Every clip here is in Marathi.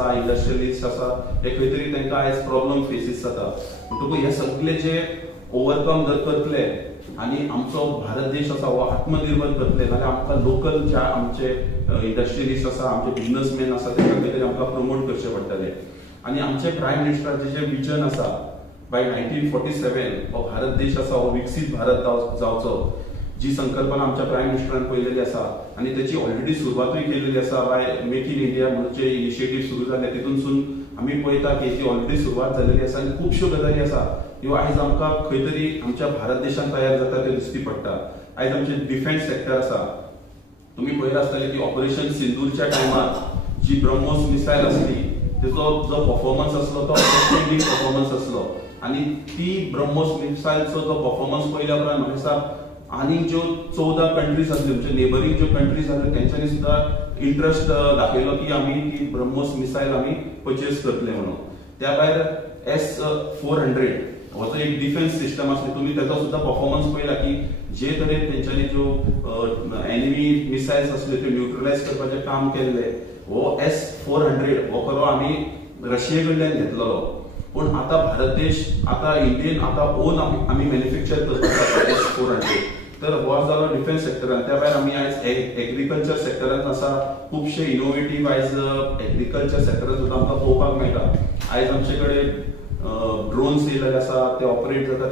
आसा इंडस्ट्रियलिस्ट आसा हे खंय तरी तांकां आयज प्रॉब्लम फेसीस जाता म्हणटकूच हे सगळे जे ओवरकम जर करतले आनी आमचो भारत देश आसा हो आत्मनिर्भर करतले जाल्यार आमकां लोकल ज्या आमचे इंडस्ट्रियलिस्ट आसा आमचे बिझनसमॅन आसा तांकां खंय तरी आमकां प्रमोट करचें पडटलें आनी आमचे प्रायम मिनिस्टराचें जें विजन आसा बाय 1947 हो भारत देश आसा हो विकसीत भारत जावचो जी संकल्पना आमच्या प्रायम मिनिस्टरान पयलेली आसा आनी त्याची ऑलरेडी सुरवातूय केलेली आसा बाय मेक इन इंडिया म्हणून जे इनिशिएटीव सुरू जाले तितूनसून आमी पळयता की हेची ऑलरेडी सुरवात जालेली आसा आनी खुबश्यो गजाली आसा ह्यो आयज आमकां खंय तरी आमच्या भारत देशांत तयार जाता त्यो दिसती पडटा आयज आमचे डिफेन्स सेक्टर आसा तुम्ही पळयलां आसतलें की ऑपरेशन सिंदूरच्या टायमार जी ब्रह्मोस मिसायल आसली तेजो जो परफॉर्मन्स आसलो तो आउटस्टँडिंग परफॉर्मन्स आसलो आनी ती ब्रह्मोस मिसायलचो जो परफॉर्मन्स पळयल्या उपरांत म्हाका दिसता आनी ज्यो 14 कंट्रीज आसल्यो म्हणजे नेबरिंग ज्यो कंट्रीज आसल्यो तेंच्यांनी सुद्दां इंट्रस्ट दाखयलो की आमी ती ब्रह्मोस मिसायल आमी परचेस करतले म्हणून त्या भायर S-400 हो जो एक डिफेन्स सिस्टम आसली तुमी तेजो सुद्दां परफॉर्मन्स पळयला की जे तरेन तेंच्यांनी ज्यो एनिमी मिसायल्स आसल्यो त्यो न्यूट्रलायज करपाचें काम केल्लें हो S-400 हो खरो आमी रशिये कडल्यान घेतलेलो पण आता भारत देश आता इंडियन आता ओन आमी मॅन्युफॅक्चर करतात S-400 तर हो जालो डिफेन्स सेक्टरान त्या भायर आमी आयज एग्रीकल्चर सेक्टरान आसा खूबशे इनोवेटीव आयज एग्रीकल्चर सेक्टरान सुद्दां आमकां पळोवपाक मेळटा आयज आमचे कडेन ड्रोन्स येयलेले आसा ते ऑपरेट जाता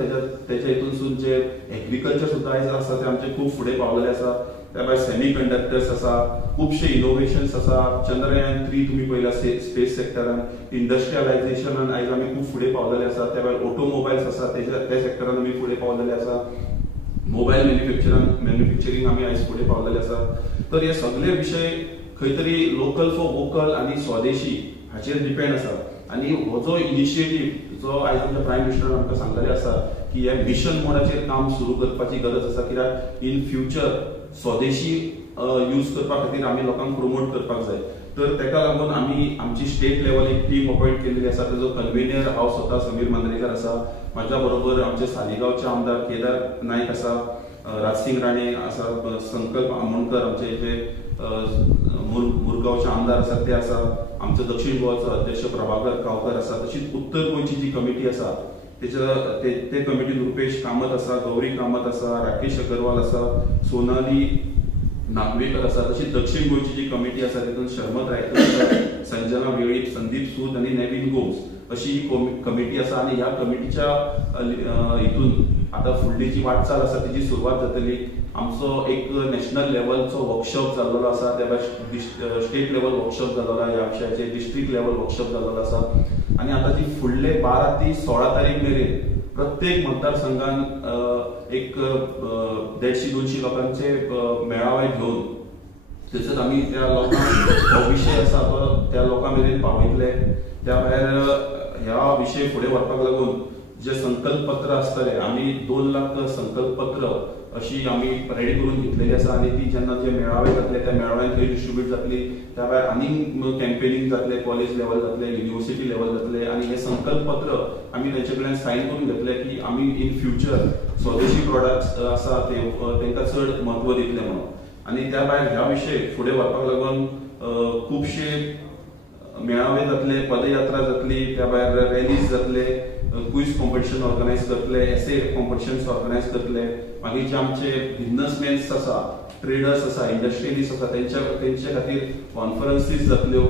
तेच्या हितूनसून जे एग्रीकल्चर सुद्दां आयज आसा ते आमचे खूब फुडें पावलेले आसा त्या भायर सेमी कंडक्टर्स आसा खूबशे इनोवेशन्स आसा चंद्रयान 3 तुमी पळयला स्पेस सेक्टरान इंडस्ट्रियलायझेशनान आयज आमी खूब फुडें पावलेले आसा त्या भायर ऑटोमोबायल्स आसा त्या सेक्टरान आमी फुडें पावलेले आसा मोबायल मॅन्युफॅक्चरिंग आमी आयज फुडें पावलेले आसा तर हे सगळे विशय खंय तरी लोकल फॉर वोकल आनी स्वदेशी हाचेर डिपेंड आसा आनी हो जो इनिशिएटीव जो आयज आमच्या प्रायम मिनिस्टरान आमकां सांगलेले आसा की हे मिशन मोडाचेर काम सुरू करपाची गरज आसा कित्याक इन फ्युचर स्वदेशी यूज करपा खातीर आमी लोकांक प्रमोट करपाक जाय तर तेका लागून आमी आमची स्टेट लेवल एक टीम अपॉइंट केलेली आसा तेजो कन्व्हेनियर हांव स्वता समीर मांद्रेकर आसा म्हाज्या बरोबर आमचे सालिगांवचे आमदार केदार नायक आसा राजसिंग राणे आसा संकल्प आमोणकर आमचे जे मुरगांवचे आमदार आसा ते आसा आमचो दक्षिण गोवाचो अध्यक्ष प्रभाकर गांवकर आसा तशीच उत्तर गोंयची जी कमिटी आसा ते कमिटीन रुपेश कामत आसा गौरी कामत आसा राकेश अगरवाल आसा सोनाली नागवेकर आसा तशीच दक्षिण गोंयची जी कमिटी आसा तितून शर्मत रायकर संजना वेळीप संदीप सूद आनी नेविन गोम्स अशी कमिटी आसा आनी ह्या कमिटीच्या हितून आता फुडली जी वाटचाल आसा तिची सुरवात जातली आमचो एक नॅशनल लेवलचो वर्कशॉप जाल्लो आसा त्या भायर स्टेट लेवल वर्कशॉप जाल्लो ह्या विशयाचेर डिस्ट्रिक्ट लेवल वर्कशॉप जाल्लो आसा आनी आता ती फुडले 12 ते 16 तारीख मेरेन प्रत्येक मतदारसंघान एक 150-200 लोकांचे मेळावे घेवन थंयसर आमी त्या लोकांक हो विशय आसा तो त्या लोकां मेरेन पावयतले त्या भायर ह्या विशय फुडें व्हरपाक लागून जे संकल्प पत्र आसतले आमी 2 लाख संकल्प पत्र अशी आमी रेडी करून घेतलेली आसा आनी ती जेन्ना जे मेळावे जातले त्या मेळाव्यान थंय डिस्ट्रीब्यूट जातली त्या भायर आनीक कॅम्पेनिंग जातले कॉलेज लेवल जातले युनिव्हर्सिटी लेवल जातले आनी हे संकल्प पत्र आमी तेंचे कडल्यान सायन करून घेतले की आमी इन फ्युचर स्वदेशी प्रोडक्ट्स आसा तेंकां चड म्हत्व दितले म्हणून आनी त्या भायर ह्या विशय फुडें व्हरपाक लागून खुबशे मेळावे जातले पदयात्रा जातली त्या भायर रॅलीज जातले क्विज कॉम्पिटिशन ऑर्गनायज करतले एसे कॉम्पिटिशन्स ऑर्गनायज करतले मागीर जे आमचे बिझनसमॅन्स आसा ट्रेडर्स आसा इंडस्ट्रियलिस्ट आसा तेंचे खातीर कॉन्फरन्सीस जातल्यो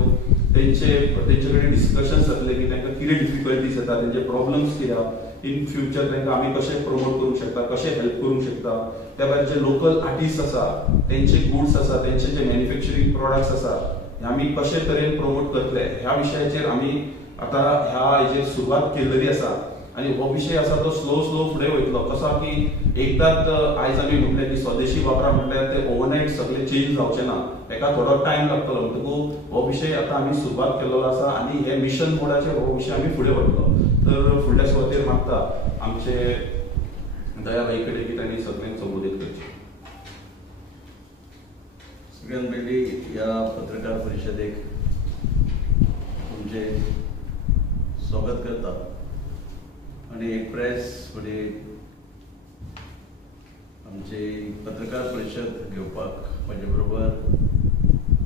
तेंचे कडेन डिस्कशन्स जातले की तांकां कितें डिफिकल्टीज येता तेंचे प्रॉब्लम्स कितें आहा इन फ्युचर तांकां आमी कशें प्रमोट करूंक शकता कशें हेल्प करूंक शकता त्या भायर जे लोकल आर्टिस्ट आसा तेंचे गुड्स आसा तेंचे जे मॅन्युफॅक्चरिंग प्रॉडक्ट्स आसा हे आमी कशे तरेन प्रमोट करतले ह्या विशयाचेर आमी आता ह्या हेजेर सुरवात केल्ली आसा आनी हो विशय आसा तो स्लो फुडें वयतलो कसो की एकदांच आयज आमी म्हटलें की स्वदेशी वापरा म्हटल्यार ते ओवरनायट सगळे चेंज जावचे ना ताका थोडो टायम लागतलो म्हणटकूच हो विशय आता आमी सुरवात केल्लो आसा आनी हे मिशन मोडाचेर हो विशय आमी फुडें व्हरतलो तर फुडल्या सुवातेर मागता आमचे दया भाई कडेन की तांणी सगळ्यांक संबोधीत करचें सगळ्यांत पयलीं ह्या पत्रकार परिशदेक तुमचे स्वागत करता आणि एक प्रेस फुडें आमची पत्रकार परिशद घेवपाक म्हजे बरोबर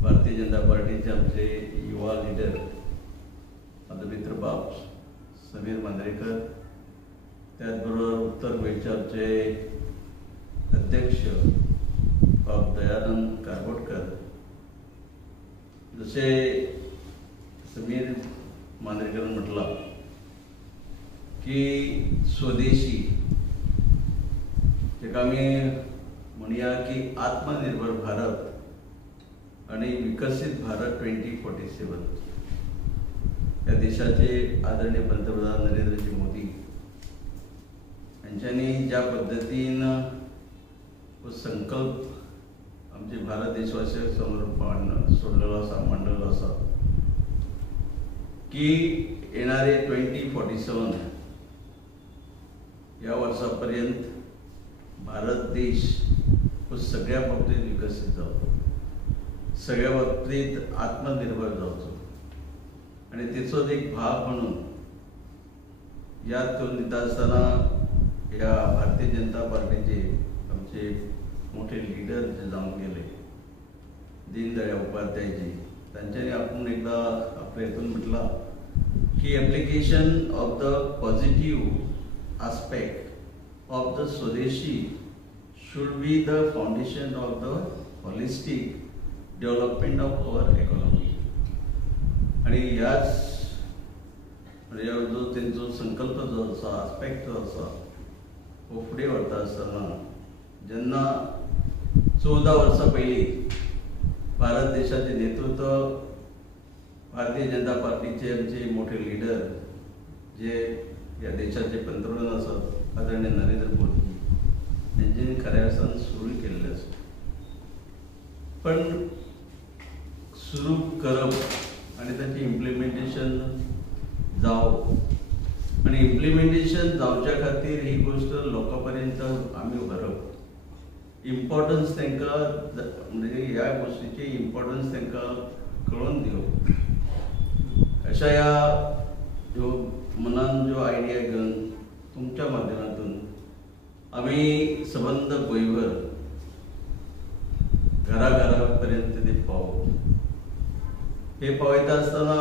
भारतीय जनता पार्टीचे आमचे युवा लिडर माझो मित्र बाप समीर मांद्रेकर, त्याचबरोबर उत्तर गोंयचे अध्यक्ष बाब दयानंद कारबोटकर. जसे समीर मांद्रेकरान म्हटलं की स्वदेशी जेका आमी म्हणया की आत्मनिर्भर भारत आणि विकसित भारत 2047 या देशाचे आदरणीय पंतप्रधान नरेंद्रजी मोदी यांच्यानी ज्या पद्धतीन संकल्प आमचे भारत देशवासियांक समोर सोडलेलो आसा, मांडलेलो आसा की येणारे 2047 या वर्षापर्यंत भारत देश सगळ्या बाबतीत विकसित जावचो, सगळ्या बाबतीत आत्मनिर्भर जावचो आणि तेचोच एक भाग म्हणून याद करून दिता आसतना ह्या भारतीय जनता पार्टीचे आमचे मोठे लीडर जे जावन गेले दीनदयाळ उपाध्यायजी, तांच्यांनी आपण एकदा आपल्या हितून म्हटला की application of the positive aspect of the स्वदेशी should be the foundation of the holistic development of our economy. आणि याच म्हणजे जो त्यांचा संकल्प जो आसा, आस्पेक्ट जो आसा, हो फुडें व्हरता आसतना जेन्ना 14 वर्सां पयलीं भारत देशाचे नेतृत्व भारतीय जनता पार्टीचे आमचे मोठे लीडर जे या देशाचे पंतप्रधान आसात आदरणीय नरेंद्र मोदी यांनी खऱ्या अर्थान सुरू केलेले आसा. पण सुरू करप आणि त्याचे इम्प्लिमेंटेशन जावप आणि इम्प्लिमेंटेशन जावच्या खातीर ही गोष्ट लोकांपर्यंत आमी व्हरप, इम्पॉर्टन्स तांकां म्हणजे ह्या गोष्टीची इम्पॉर्टन्स तांकां कळोवन दिवप, अशा ह्या ज्यो मनान ज्यो आयडिया घेवन तुमच्या माध्यमातून आम्ही सबंद गोंयभर घराघरापर्यंत ते पावप. हे पावयता आसतना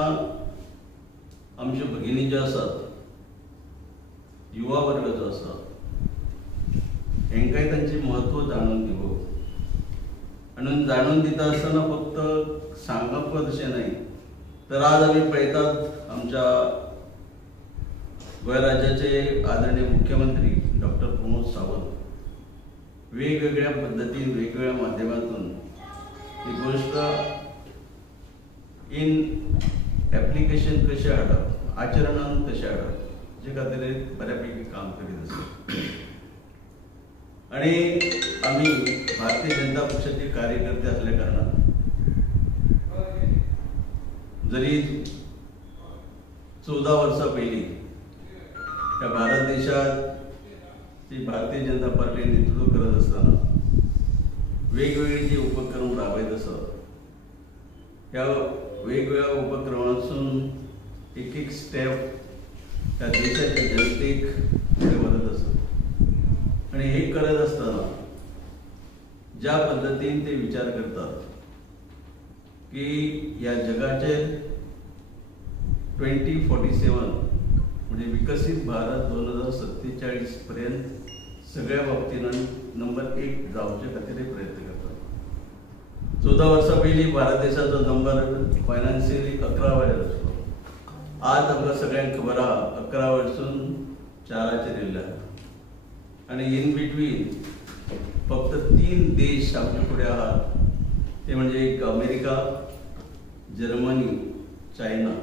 आमच्यो भगिनी ज्यो आसात, युवा वर्ग जो आसा, हेंकाय तांचें म्हत्व जाणून दिवप आनी जाणून दिता आसतना फक्त सांगप अशें न्हय, तर आज आमी पळयतात आमच्या गोंय राज्याचे आदरणीय मुख्यमंत्री डॉक्टर प्रमोद सावंत वेगवेगळ्या पद्धतीन वेगवेगळ्या माध्यमातून ही गोष्ट इन एप्लिकेशन कशें हाडप, आचरणान कशें हाडप, जे खातीर बऱ्यापैकी काम करीत आसा. आणि आमी भारतीय जनता पक्षाचे कार्यकर्ते असल्या कारणान जरी 14 वर्सां पयलीं या भारत देशात ती भारतीय जनता पार्टी नेतृत्व करत असताना वेगवेगळे जे उपक्रम राबयत आसा, ह्या वेगवेगळ्या उपक्रमांसून एक एक स्टेप त्या देशाच्या जनतेक फुडें व्हरत आसा. आणि हे करत असताना ज्या पद्धतीन ते विचार करतात की या जगाचे 2047 म्हणजे विकसित भारत 2047 पर्यंत सगळ्या बाबतीन नंबर 1 जावचे खातीर प्रयत्न करतात. 14 वर्सां पयलीं भारत देशाचो नंबर फायनान्शियली 11वेर आसलो. आज आमकां सगळ्यांक खबर आहा 11 वयरसून 4चेर येयल्या. आणि इन बिटवीन फक्त 3 देश आमचे फुडें आहात, ते म्हणजे एक अमेरिका, जर्मनी, चायना.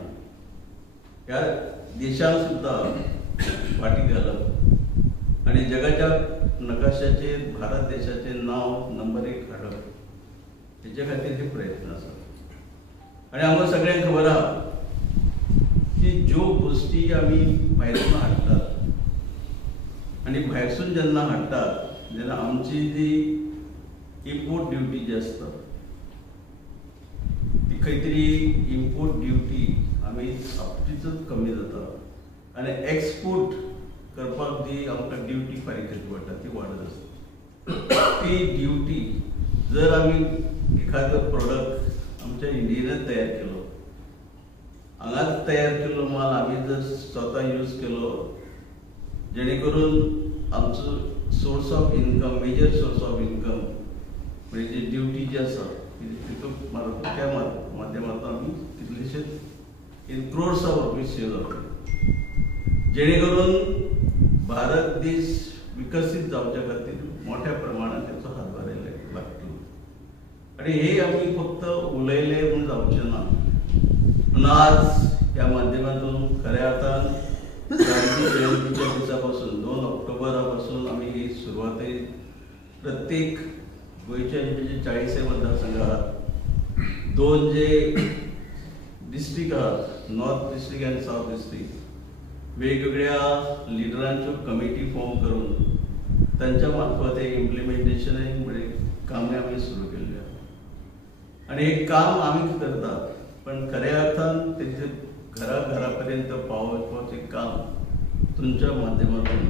ह्या देशांक सुद्धा फाटी घालप आणि जगाच्या नकाशाचेर भारत देशाचे नाव नंबर 1 हाडप हेचे खातीर हे प्रयत्न आसात. आणि आमकां सगळ्यांक खबर आहा की ज्यो गोष्टी आमी भायरसून हाडटात आणि भायरसून जेन्ना हाडटात जेन्ना आमची जी इम्पोर्ट ड्युटी जी आसता ती खंय तरी इम्पोर्ट ड्युटी आमी आपटीचच कमी जाता आणि एक्सपोर्ट करपाक जी आमकां ड्युटी फारीक करची पडटा ती वाडत आसता. ती ड्युटी जर आमी एखादो प्रोडक्ट आमच्या इंडियेनच तयार केलो हांगाच तयार केल्लो माल आमी जर स्वता यूज केलो जेणे करून आमचो source of income, major source of income म्हणजे जी ड्युटी जी आसा त्या माध्यमांतून आमी कितलेशेच in crores of rupees save जातले, जेणे करून भारत देश विकसीत जावच्या खातीर मोठ्या प्रमाणात ताचो हातभार लागतलो. आणि हे आमी फक्त उलयले म्हूण जावचें ना. म्हणून आज ह्या माध्यमातून खऱ्या अर्थान गांधी जयंतीच्या दिसापासून 2 ऑक्टोबरापासून आमी ही सुरवातेक प्रत्येक गोंयच्या म्हणजे 40 मतदारसंघात 2 जे डिस्ट्रिक्ट आहात, नॉर्थ डिस्ट्रिक्ट आनी साऊथ डिस्ट्रिक्ट, वेगवेगळ्या लिडरांच्यो कमिटी फॉर्म करून तांच्या मार्फत एक इम्प्लिमेंटेशन म्हणजे कामे आमी सुरू केल्ली. आणि हे काम आमी करतात, पण खऱ्या अर्थान तेचे घरापर्यंत पावोवपाचें काम तुमच्या माध्यमातून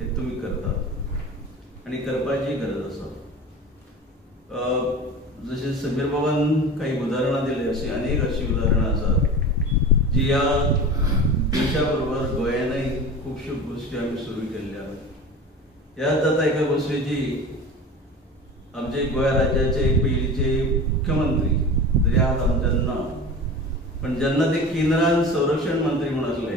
हे तुम्ही करतात आणि करपाची गरज आसा. जशें समीर बाबान काही उदाहरणां दिली, अशी अनेक अशी उदाहरणां आसात जी ह्या देशा बरोबर गोंयानय खुबश्यो गोश्टी आमी सुरू केल्ल्या. याद जाता एका गोश्टीची, आमचे गोंय राज्याचे पयलींचे मुख्यमंत्री जरी आज आमचे ना, पण जेन्ना ते केंद्रान संरक्षण मंत्री म्हणून आसले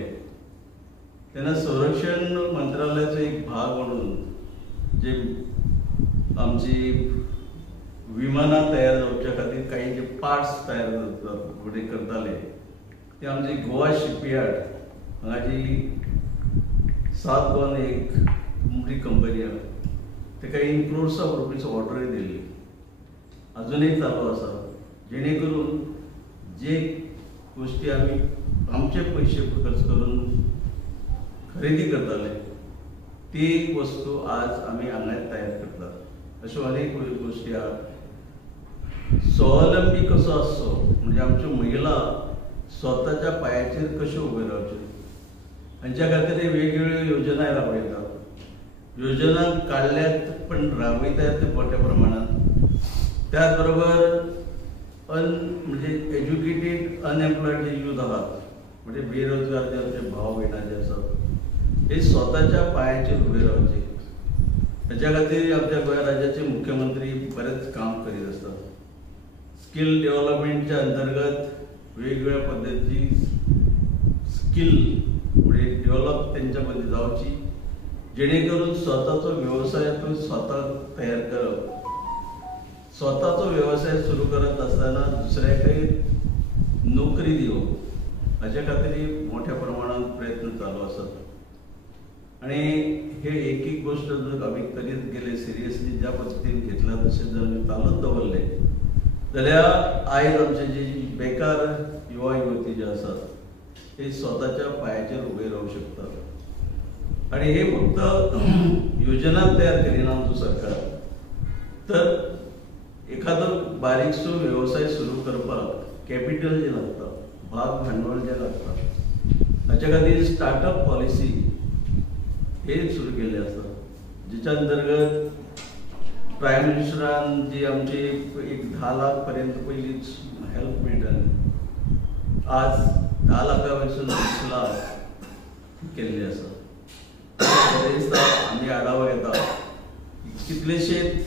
तेन्ना संरक्षण मंत्रालयाचो एक भाग म्हणून जे आमची विमानां तयार जावच्या खातीर काही जे पार्ट्स तयार करताले ते आमचे गोवा शिपयार्ड हांगाची सात गोवन एक मोठी कंपनी आहा, ताका in crores of rupees order Delhi, अजूनही चालू आसा, जेणे करून जे गोष्टी आमी आमचे पयशे खर्च करून खरेदी करताले ती वस्तू आज आमी हांगा तयार करतात. अश्यो अनेक गोष्टी आहात. स्वावलंबी कसो आसचो म्हणजे आमच्यो महिला स्वताच्या पांयाचेर कश्यो उबे रावच्यो, हांच्या खातीर वेगवेगळ्यो योजना राबयतात. योजना काढल्यात पण राबयतात ते मोठ्या प्रमाणात. त्याच बरोबर म्हणजे एज्युकेटेड अनएम्प्लॉयड जे यूथ आहात, म्हणजे बेरोजगार जे आमचे भाव भयणां जे आसात, हे स्वताच्या पांयाचेर उबे रावचे, हाच्या खातीर आमच्या गोंय राज्याचे मुख्यमंत्री बरेच काम करीत असतात. स्किल डेव्हलपमेंटच्या अंतर्गत वेगवेगळ्या पद्धतीची स्किल म्हणजे डेव्हलप त्यांच्या मध्ये जावची, जेणे करून स्वताचो व्यवसाय तो स्वतः तयार करप, स्वताचो व्यवसाय सुरू करत असताना दुसऱ्याकय नोकरी दिवप, हाच्या खातीर मोठ्या प्रमाणात प्रयत्न चालू आसात. आणि हे एक गोष्ट जर आमी करीत गेले, सिरियसली ज्या पद्दतीन घेतला तशें जर आमी चालूच दवरले जाल्यार आयज आमचे जे बेकार युवा युवती जे आसात हे स्वताच्या पांयाचेर उबे रावूंक शकतात. आणि हे फक्त योजना तयार करिना आमचो सरकार, तर एखादो बारीकसो व्यवसाय सुरू करपाक कॅपिटल जे लागता, भाग भांडवल जे लागता, हाच्या खातीर स्टार्टअप पॉलिसी हे सुरू केल्ले आसा, जिच्या अंतर्गत प्रायम मिनिस्टरान जी आमची एक 10 लाख पर्यंत पयलींच हेल्प मेळटाली, आज 10 लाखा वयरसून 20 लाख केल्ले आसा. आमी आढावा घेता कितलेशेच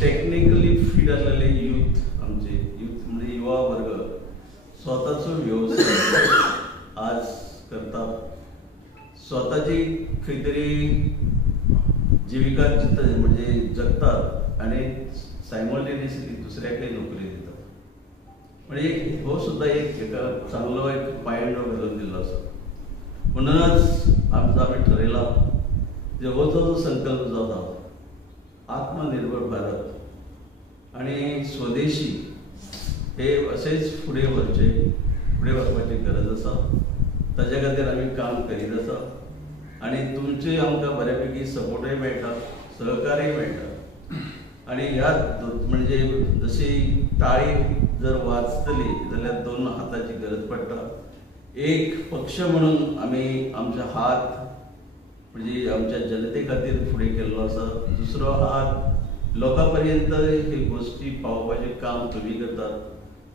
टेक्निकली फिट आसलेले यूथ, आमचे यूथ म्हणजे युवा वर्ग स्वताचो व्यवसाय आज करतात, स्वताची खंय तरी जिविका म्हणजे जगतात आणि सायमल्टेनियसली दुसऱ्याकय नोकरी दितात. म्हणजे हो सुद्धा एक चांगलो एक पायंडो घालून दिल्लो आसा. म्हणूनच आमी ठरयला जे हो जो संकल्प जाता आत्मनिर्भर भारत आणि स्वदेशी हे असेच फुडें वचपाची गरज आसा. ताच्या खातीर आमी काम करीत आसा आणि तुमचे आमकां बऱ्यापैकी सपोर्टय मेळटा, सहकार्य मेळटा. आणि ह्या म्हणजे जशी टाळी जर वाजतली जाल्यार 2 हाताची गरज पडटा. एक पक्ष म्हणून आमी आमचे हात म्हणजे आमच्या जनते खातीर फुडें केल्लो आसा, दुसरो हात लोकां पर्यंत ही गोष्टी पावोवपाचें काम तुमी करतात.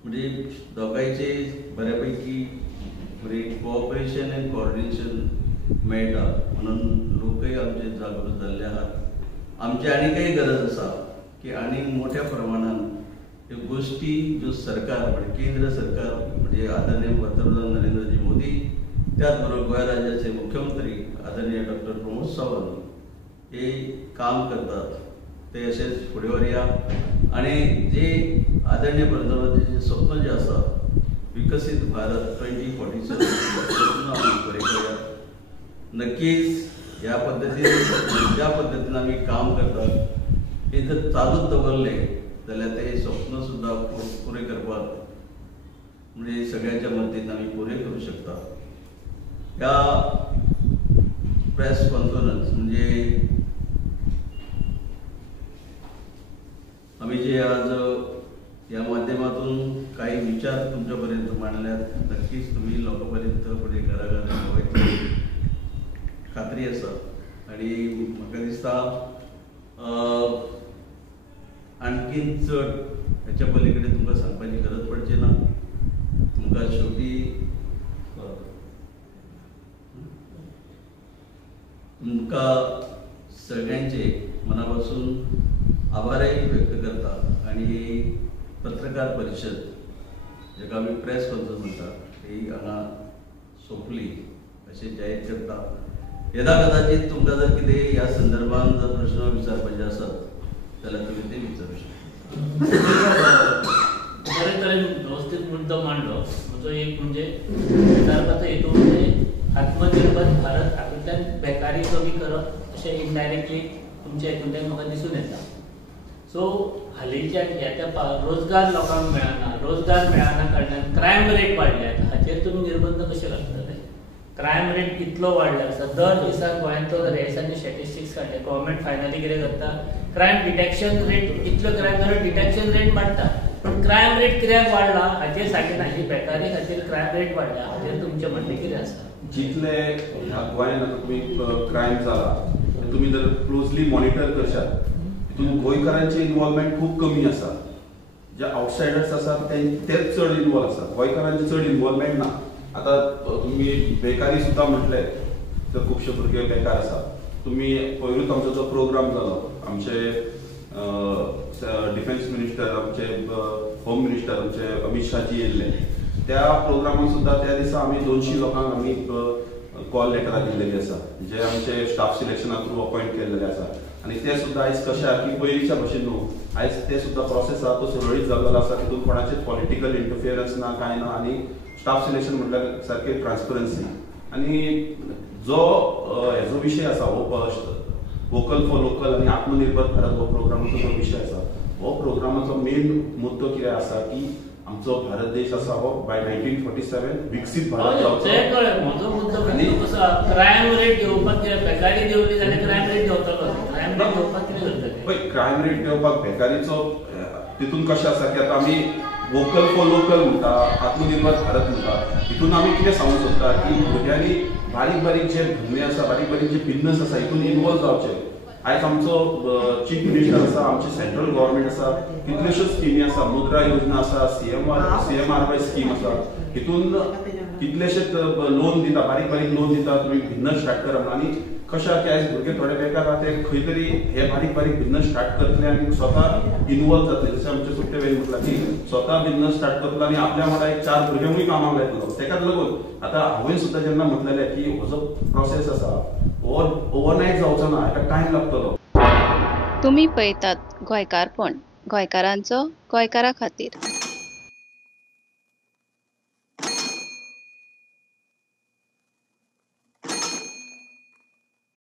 म्हणजे दोगांयचे बऱ्यापैकी म्हणजे कोऑपरेशन एंड कोऑर्डिनेशन मेळटा म्हणून लोकय आमचे जागृत जाल्ले आहात. आमची आनी काही गरज आसा की आनी मोठ्या प्रमाणात ह्यो गोष्टी ज्यो सरकार म्हणजे केंद्र सरकार म्हणजे आदरणीय पंतप्रधान नरेंद्रजी मोदी त्याच बरोबर गोंय राज्याचे मुख्यमंत्री आदरणीय डॉक्टर प्रमोद सावंत हे काम करतात ते असेच फुडें व्हरया आणि जे आदरणीय पंतप्रधानांचे स्वप्न जे आसा विकसित भारत 2047 स्वप्न आमी खरें करूया. नक्कीच ह्या पद्दतीन ज्या पद्दतीन आमी काम करतात हे जर चालूच दवरले जाल्यार ते स्वप्न सुद्धा पुरे करपाक म्हणजे सगळ्यांच्या मदतीन आमी पुरे करू शकता. ह्या प्रेस कॉन्फरन्स म्हणजे आम्ही जे आज या माध्यमातून काही विचार तुमच्यापर्यंत मांडल्यात नक्कीच तुम्ही लोकांपर्यंत पुढे घराघरात खात्री आसा आणि म्हाका दिसता आणखीन चड ह्याच्या पलीकडे तुमकां सांगपाची गरज पडची ना. तुमकां शेवटी तुमकां सगळ्यांचे मनापासून आभारही व्यक्त करता आणि पत्रकार परिषद जाका आमी प्रेस कॉन्फरन्स म्हणटा ही हांगा सोंपली अशें जाहीर करता. येदा कदाचित तुमकां जर कितें ह्या संदर्भात जर प्रश्न विचारपाचे आसत जाल्यार तुमी ते विचारू शकता. बरे तरेन व्यवस्थीत मुद्दो मांडलो. म्हजो एक म्हणजे विचारपाचो हेतू म्हणजे आत्मनिर्भर भारत हातूंतल्यान बेकारी कमी करप अशें इनडायरेक्टली तुमच्या हेतूंतल्यान म्हाका दिसून येता. सो हालींच्या ह्या तेंपा रोजगार लोकांक मेळना, रोजगार मेळना कारणान क्रायम रेट वाडल्यात. हाचेर तुमी निर्बंध कशे घालतले? क्रायम रेट इतलो वाडला आसा. दर दिसाक गोंयांत रेसांनी स्टॅटिस्टिक्स काडले. गव्हर्मेंट फायनली कितें करता? क्रायम डिटेक्शन रेट इतलो क्रायम डिटेक्शन रेट वाडटा पण क्रायम रेट कित्याक वाडला हाचेर सारकें ही बेकारी खातीर क्रायम रेट वाडला हाचेर तुमचें म्हणणें कितें आसा? जितले ह्या गोंयांत आतां तुमी क्रायम जाला तुमी जर क्लोजली मॉनिटर करशात तितून गोंयकारांचे इन्वॉल्वमेंट खूब कमी आसा. जे आउटसायडर्स आसात तेच चड इन्वॉल्व आसा. गोंयकारांचे चड इन्वॉल्वमेंट ना. आतां तुमी बेकारी सुद्दां म्हटले तर खुबशे भुरगे बेकार आसा. तुमी पयरूच आमचो जो प्रोग्राम जालो आमचे डिफेन्स मिनिस्टर आमचे होम मिनिस्टर आमचे अमित शाहजी येयल्ले त्या प्रोग्रामाक सुद्दां त्या दिसा आमी 200 लोकांक आमी कॉल लेटरां दिल्लेली आसा जे आमचे स्टाफ सिलेक्शना थ्रू अपॉइंट केल्लेले आसा आणि ते सुद्दां आयज कशें आसा की पयलींच्या भशेन न्हू आयज ते सुद्दां प्रोसेस आसा तो सुरळीत जाल्लो आसा. तितून कोणाचेच पॉलिटिकल इंटरफियरन्स ना कांय ना आणि स्टाफ सिलेक्शन म्हटल्यार सारकें ट्रान्सपरन्सी आणि जो हेजो विशय आसा हो वोकल फॉर लोकल आणि आत्मनिर्भर भारत हो प्रोग्रामाचो जो विशय आसा हो प्रोग्रामाचो मेन मुद्दो कितें आसा की आमचो भारत देश आसा हो बाय 1947 विकसीत भारत जावचो. म्हजो मुद्दो क्रायम रेट घेवपाक बेकारी देंवली जाल्यार क्रायम रेट देंवतलो. क्रायम रेट घेवपाक कितें करतले? पळय क्रायम रेट घेवपाक बेकारीचो तितून कशें आसा की आतां आमी वोकल फॉर लोकल म्हणटा आत्मनिर्भर भारत म्हणटा हितून आमी कितें सांगूंक सोदता की भुरग्यांनी बारीक बारीक जे धंदे आसा बारीक बारीक जे बिझनस आसा हितून इन्वॉल्व जावचे. आयज आमचो चीफ मिनिस्टर आसा आमचे सेंट्रल गव्हर्नमेंट आसा कितल्योश्योच स्किमी आसा. मुद्रा योजना आसा CMRY स्कीम आसा हितून कितलेशेच लोन दिता बारीक बारीक लोन दिता तुमी बिझनस स्टार्ट करा. आणि कशें की आयज भुरगे थोडे बेकार आहा ते खंय तरी हे बारीक बारीक बिझनस स्टार्ट करतले आणि स्वता इन्वॉल्व जातले. जशें आमचे सुट्टे वेळी म्हटलां की स्वता बिझनस स्टार्ट करतलो आणि आपल्या वांगडा एक 4 भुरग्यांकूय कामाक लायतलो. तेकाच लागून आतां हांवें सुद्दां जेन्ना म्हटलेलें की हो जो प्रोसेस आसा ओव्हरनायट जावचो ना हाका टायम लागतलो. तुम्ही पळयतात गोंयकारपण गोंयकारांचो गोंयकारा खातीर.